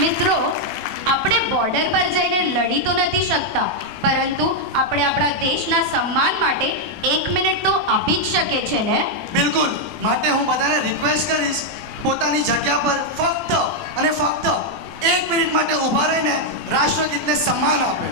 મિત્રો, આપણે બોર્ડર પર જઈને લડી તો નથી શકતા, પરંતુ આપણે આપણા દેશના સન્માન માટે 1 મિનિટ તો આપી જ શકે છે ને? બિલકુલ. માટે હું બધાને રિક્વેસ્ટ કરીશ, પોતાની જગ્યા પર ફક્ત અને ફક્ત 1 મિનિટ માટે ઊભા રહીને રાષ્ટ્રગીતને સન્માન આપે.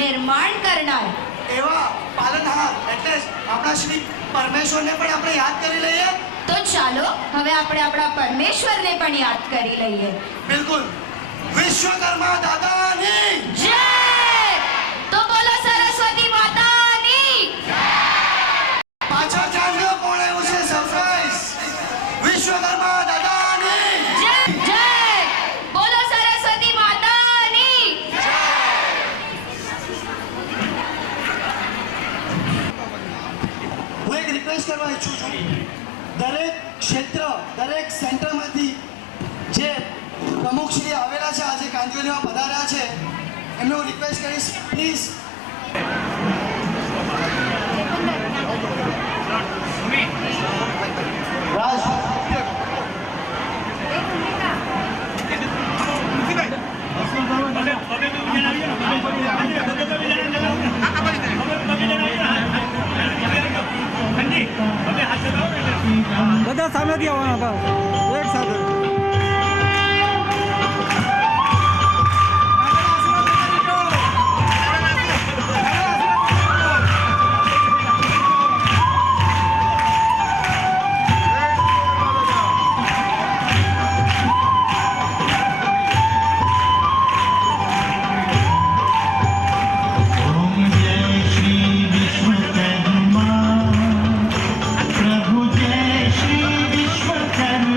નિર્માણ કરનાર એવા પાલનહાર એટલે આપણા શ્રી પરમેશ્વરને પણ આપણે યાદ કરી લઈએ. તો ચાલો હવે આપણે આપણા પરમેશ્વરને પણ યાદ કરી લઈએ. બિલકુલ. વિશ્વકર્મા દાદાની જય. તો બોલો સરસ્વતી માતાની જય. પાછા જાણ્યો કોણ આવ્યું છે સરપ્રાઈઝ. વિશ્વકર્મા દાદાની જય. જય. બોલો સરસ્વતી માતાની જય. હું એક રિક્વેસ્ટ કરવા ઈચ્છું છું, દરેક ક્ષેત્ર દરેક સેન્ટરમાંથી જે પ્રમુખશ્રી આવેલા છે, આજે કાંદીવલીમાં પધાર્યા છે, એમને હું રિક્વેસ્ટ કરીશ પ્લીઝ રાજ બધા સામેથી આવવાના બસ એક સાથે. प्रभु जय श्री विश्वकर्मा.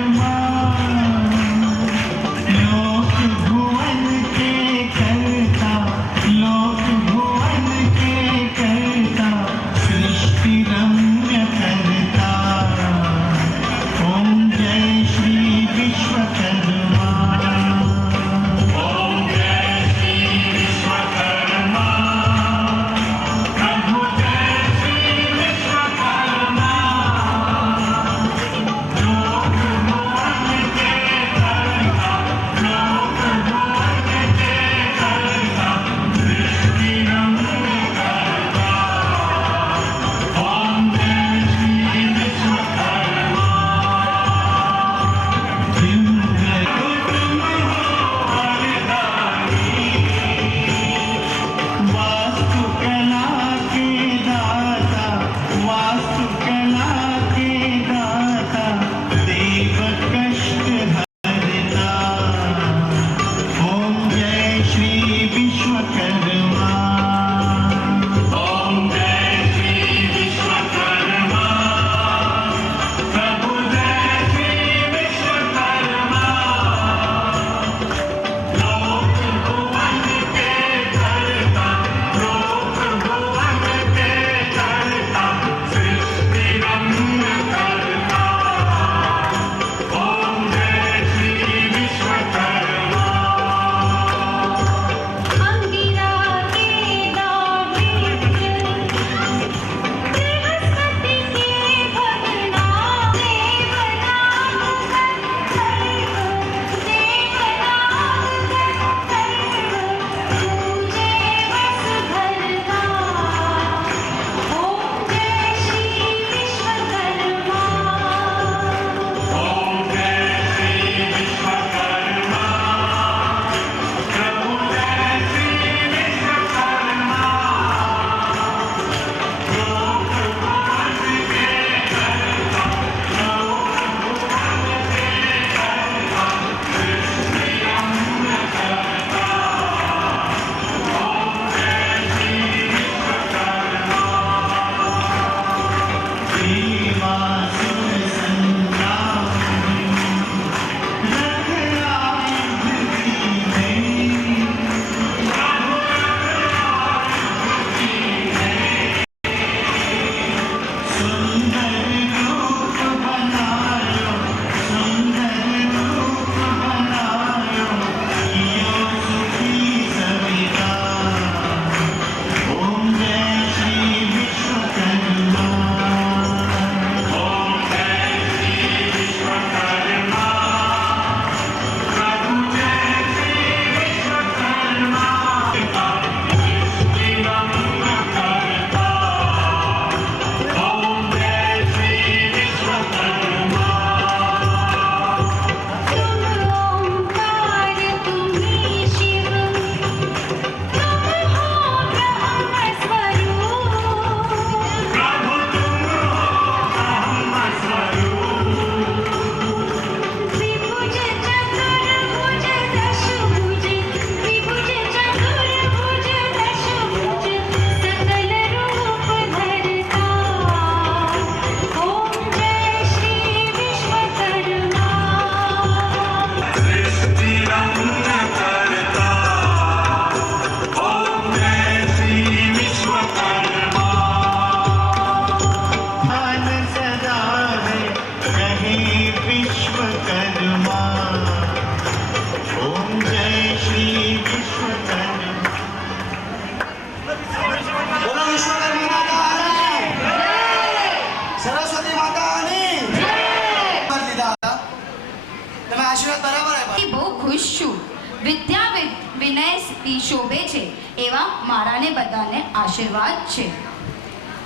આપણા મારા ને બધાને આશીર્વાદ છે.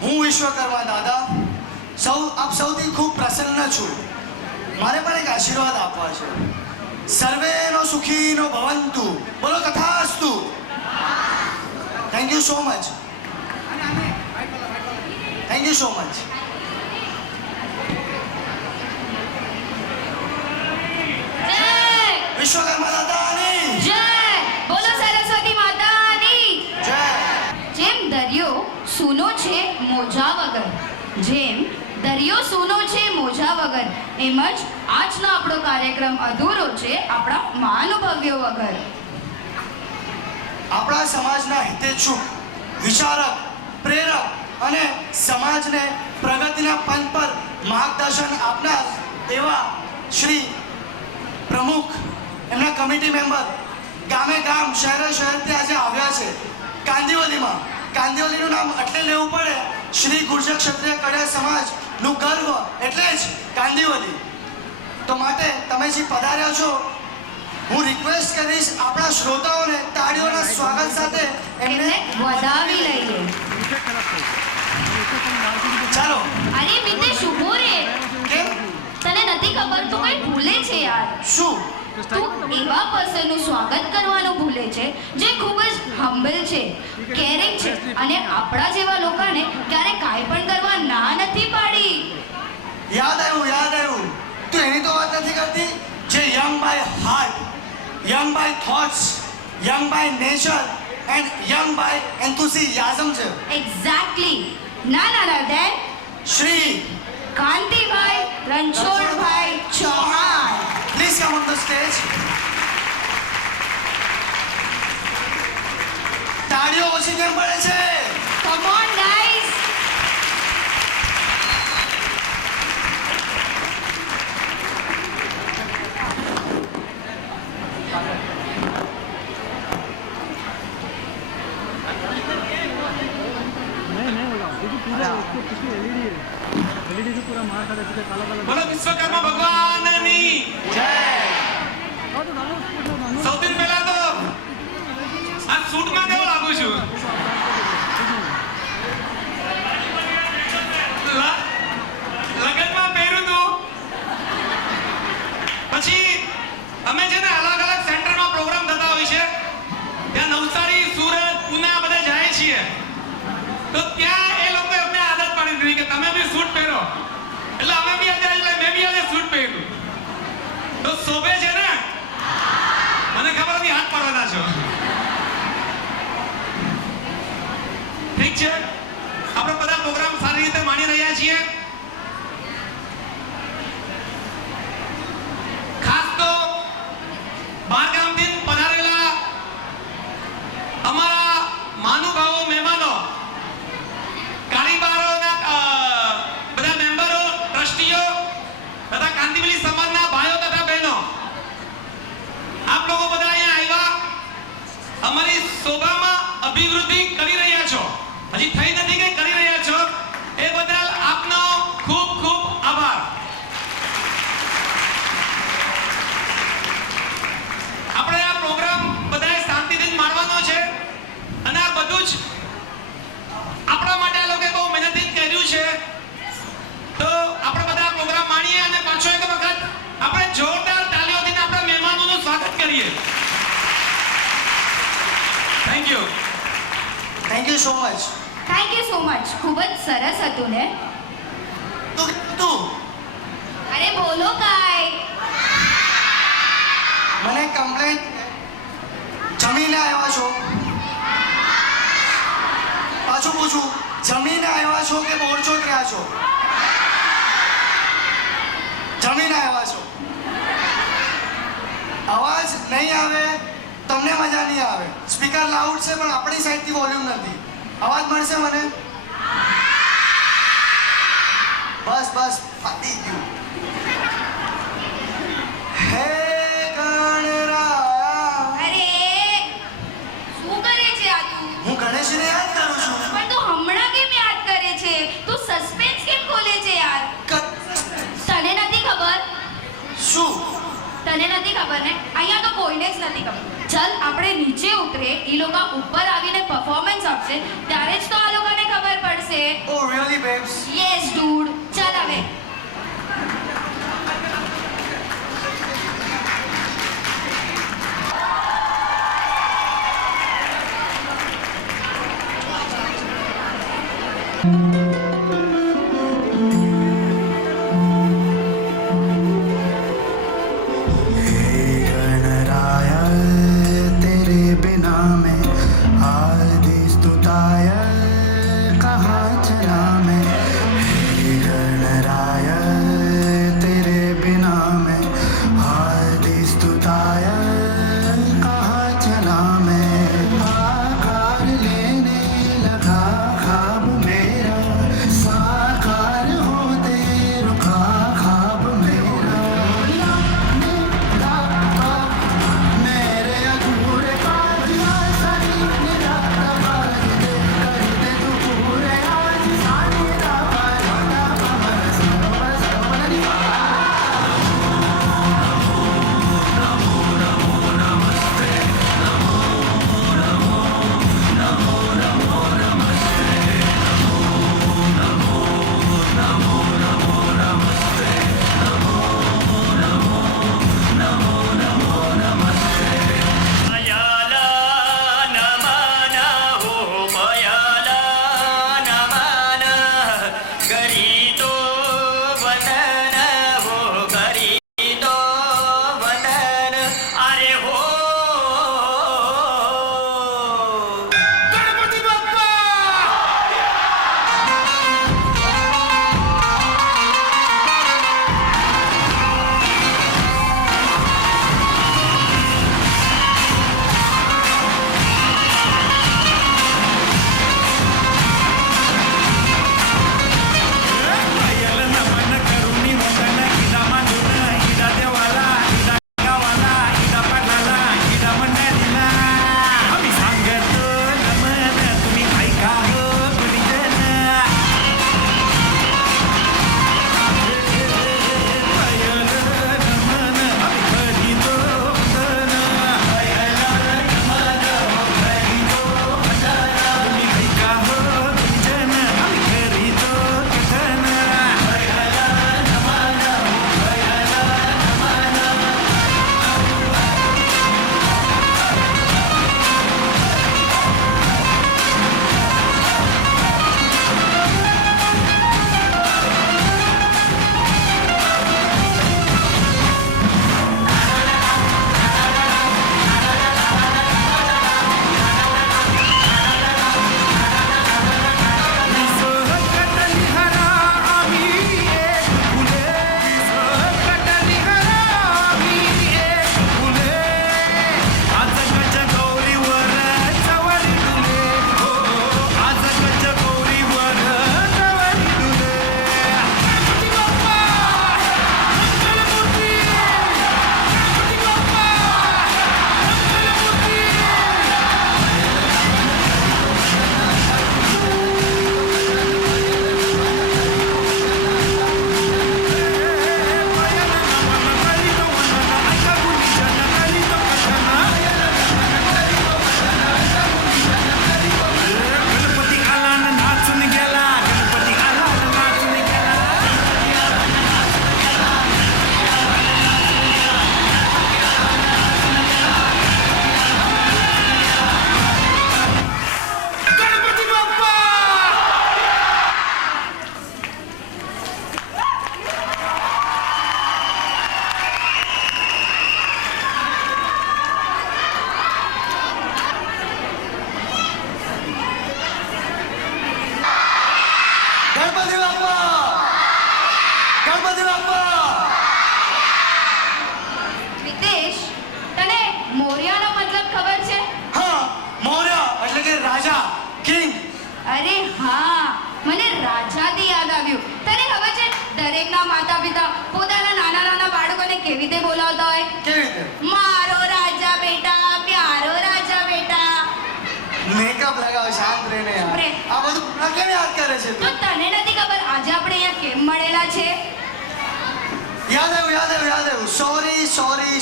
હું વિશ્વકર્મા દાદા આપ સૌથી ખૂબ પ્રસન્ન છું. મારે પણ એક આશીર્વાદ આપવા છે. સર્વેનો સુખીનો ભવંતુ. બોલો તથાસ્તુ. Thank you so much. Thank you so much. જય વિશ્વકર્મા દાદાની જય. બોલો સરસ્વતી માતાની જય. જેમ દરિયો સૂનો છે મોજા વગર, જેમ દરિયો સૂનો છે મોજા વગર, એમ જ આજનો આપણો કાર્યક્રમ અધૂરો છે આપણા મહાનુભવ્યો વગર. આપણા સમાજના હિતેચ્છુક, વિચારક, પ્રેરક અને સમાજને પ્રગતિના પંથ પર માર્ગદર્શન આપનાર એવા શ્રી પ્રમુખ, એમના કમિટી મેમ્બર ગામે ગામ શહેરે શહેરથી આજે આવ્યા છે કાંદિવલીમાં. કાંદિવલીનું નામ એટલે લેવું પડે, શ્રી ગુર્જર ક્ષત્રિય કડિયા સમાજનું ગર્વ એટલે જ કાંદિવલી. તો માટે તમે જે પધાર્યા છો, હું રિક્વેસ્ટ કરીશ આપણા શ્રોતાઓને તાળીઓના સ્વાગત સાથે એમને વધાવી લઈએ. ચાલો. અરે મિતેશ ઉભો રે. કેમ? તને નથી ખબર તું કઈ ભૂલે છે યાર. શું? તું એવા પર્સનનું સ્વાગત કરવાનું ભૂલે છે જે ખૂબ જ હમ્બલ છે, કેરિંગ છે અને આપણા જેવા લોકોને ક્યારે કાંઈ પણ કરવા ના નથી પાડી. યાદ આવ્યું. તું એની તો વાત નથી કરતી જે young by heart, young by thoughts, young by nature and young by enthusiasm છે. એક્ઝેક્ટલી. ના then Shri Kantibhai Ranchhodbhai Chauhan. Please come on the stage. તાળીઓ ઓછી કેમ પડે છે? Come on guys. एलईडी से पूरा मार खाता है, काला काला. બોલો વિશ્વકર્મા ભગવાનની જય. સૌથી પહેલા તો આ સૂટમાં કેવો લાગુ છું? લગનમાં પહેર્યું તું, પછી અમે છે ને અલગ અલગ સેન્ટરમાં પ્રોગ્રામ થતા હોય છે, ત્યાં નવસારી, સુરત, પુણે આ બધા જાય છીએ, તો ત્યાં એ લોકોએ અમને આદત પાડી દીધી કે તમે બી સૂટ પહેરો. એટલે અમે બી આજે મેં બી આજે સૂટ પહેર્યું તો શોભે છે ને? મને ખબર હતી હાથ પાડવાના છો. ઠીક છે, આપણે બધા પ્રોગ્રામ સારી રીતે માણી રહ્યા છીએ. ખાસ તો બહારગામથી પધારેલા અમારા મહાનુભાવો, મહેમાનો, કારીગરોના બધા મેમ્બરો, ટ્રસ્ટીઓ તથા કાંતિવલી સમાજના ભાઈઓ તથા બહેનો, આપ લોકો બધા અહીંયા આવ્યા, અમારી શોભામાં અભિવૃદ્ધિ કરી રહ્યા છો. હજી થઈ નથી કે કરી રહ્યા છો, એ બદલ આપનો ખૂબ ખૂબ આભાર. આપણે આ પ્રોગ્રામ બધાએ શાંતિથી માણવાનો છે અને આ બધું જ આપણા માટે આ લોકોએ બહુ મહેનતથી કર્યું છે. તો આપણે બધા પ્રોગ્રામ માણીએ અને પાછો એક વખત આપણે જોરદાર તાળીઓથી આપણા મહેમાનોનું સ્વાગત કરીએ. Thank you. Thank you so much. Thank you so much. ખૂબ જ સરસ હતું ને? તું અરે બોલો કાય. મને કમ્પ્લેન્ટ જમીને આવ્યા છો? પાછું પૂછું, જમીને આવ્યા છો કે બોરચોટ રહ્યા છો? જમીને આવ્યા છો. અવાજ નહીં આવે, તમને મજા નહીં આવે. સ્પીકર લાઉડ છે પણ આપણી સાઈડથી વોલ્યુમ નથી. અવાજ મળશે મને? બસ ફાટી ગયું. હે ગણરાયા. અરે શું કરે છે આ તું? હું ગણેશને યાદ કરું છું. પણ તું હમણાં કેમ યાદ કરે છે? તું સસ્પેન્સ કેમ ખોલે છે યાર? તને નથી ખબર? શું? તને નથી ખબર ને? અહીંયા તો કોઈને જ નથી ખબર. ચલ આપણે નીચે ઉતરે, એ લોકો ઉપર આવીને પરફોર્મન્સ આપશે, ત્યારે જ તો આ લોકોને ખબર પડશે. Oh, really, babes? Yes dude, ચાલ હવે. गणराय तेरे बिना मैं आदि स्तुताय कहाँ चला मैं हे गणराय तेरे बिना मैं आदि स्तुताय कहाँ चला मैं आकार लेने लगा ख्वाब मेरा साकार होते रुका ख्वाब मेरा मेरे अधूरे काज सारी निराला बाज दे कर दे तू पूरे आज सारी रावण पवन सरोवर सरोवर मयाला नमन हो मयाला नमन करी तो वदन हो करी तो वदन अरे हो ગણપતિ બાપ્પા पायल नमन करुणी वंदन इदा मांडून इदा देवाला इदा गावाला इदा पाटलाला इदा मंडळीला आम्ही सांगतो नमन तुम्ही ऐका हो गुणीजन पायल नमन आम्ही करीतो वंदन तुम्ही ऐका हो गुणीजन आम्ही करीतो कथन कटली हरा आम्ही एक फुले कटली हरा आम्ही एक फुले आज गज गौरीवर चवरी डुले हो आज गज गौरीवर चवरी डुले गणपती बाप्पा मंगलमूर्ती गणपती बाप्पा मंगलमूर्ती गणपती आला न नाचून गेला गणपती आला न नाचून गेला ગણપતિ બાપ્પા ગણપતિ બાપ્પા ગણપતિ બાપ્પા વિદેશ, તને મોરિયાનો મતલબ ખબર છે? હા, મૌર્ય એટલે કે રાજા, કિંગ. અરે હા, મને રાજાથી યાદ આવ્યું. તને ખબર છે દરેકના માતા પિતા પોતાના નાના નાના બાળકોને કેવી રીતે બોલાવતા હોય? કેવી રીતે? મારો રાજા બેટા, પ્યારો રાજા બેટા. મેકઅપ લગાવ, શાંત રહીને યાર. સ્પ્રે. આ બધું આ કેમ યાદ કરે છે તો તું? તને નથી ખબર આજે આપણે અહીંયા કેમ મળેલા છે? યાદ આવ્યું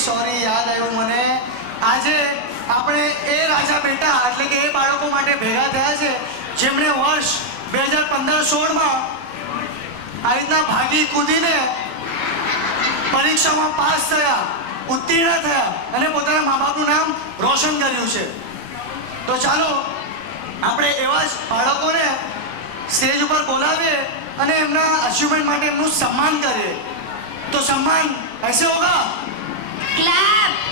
સોરી યાદ આવ્યું મને. આજે આપણે એ રાજા બેટા એટલે કે એ બાળકો માટે ભેગા થયા છે જેમણે વર્ષ 2015-16માં આ રીતના ભાગી કૂદીને પરીક્ષામાં પાસ થયા, ઉત્તીર્ણ થયા અને પોતાના મા બાપનું નામ રોશન કર્યું છે. તો ચાલો આપણે એવા જ બાળકોને સ્ટેજ ઉપર બોલાવીએ અને એમના અચીવમેન્ટ માટે એમનું સન્માન કરીએ. તો સન્માન ऐसे होगा. ક્લેપ.